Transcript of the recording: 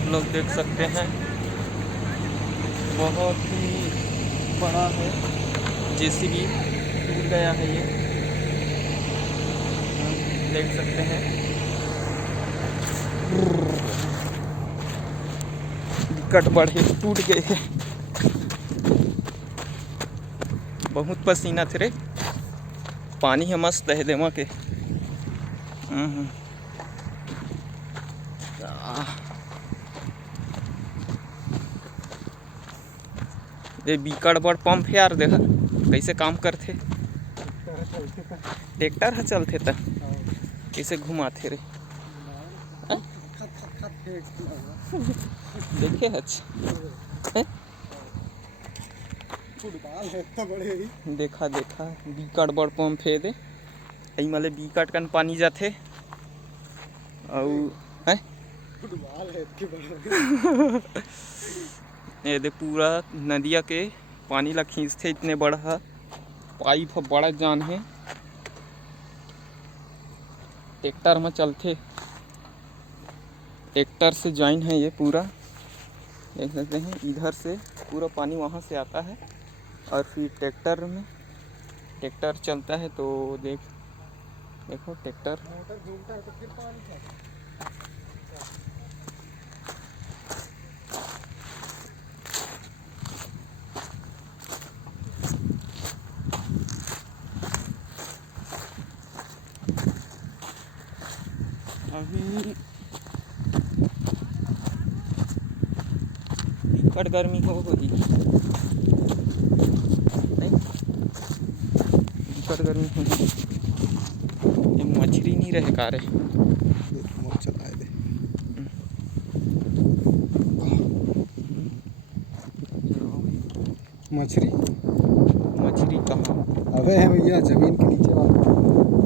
आप लोग देख सकते हैं बहुत ही बड़ा है। जेसीबी टूट गया है ये, देख सकते हैं। विकट बढ़े टूट गए है। बहुत पसीना थे रे, पानी है मस्त है देवा के। ये बिकट बड़ पंप है यार, देखा कैसे काम करथे। ट्रैक्टर ह चलथे त कैसे घुमाथे रे। देखे हच देखा देखा बिकट बड़ पंप है दे। अई मले बिकट कन पानी जाथे अउ हैं ये दे पूरा नदिया के पानी ला खींचथे। इतने बड़ा पाइप ह, बड़ा जान है। ट्रैक्टर में चलथे, ट्रैक्टर से ज्वाइन है ये पूरा, देख सकते हैं। इधर से पूरा पानी वहाँ से आता है और फिर ट्रैक्टर में ट्रैक्टर चलता है। तो देखो ट्रैक्टर घूमता है तो फिर पानी अभी बिकट गर्मी हो गई, नहीं बिकट गर्मी हो गई। ये मछली नहीं रहे कारे मछली मछली कहाँ? अबे है भैया जमीन के नीचे वाला।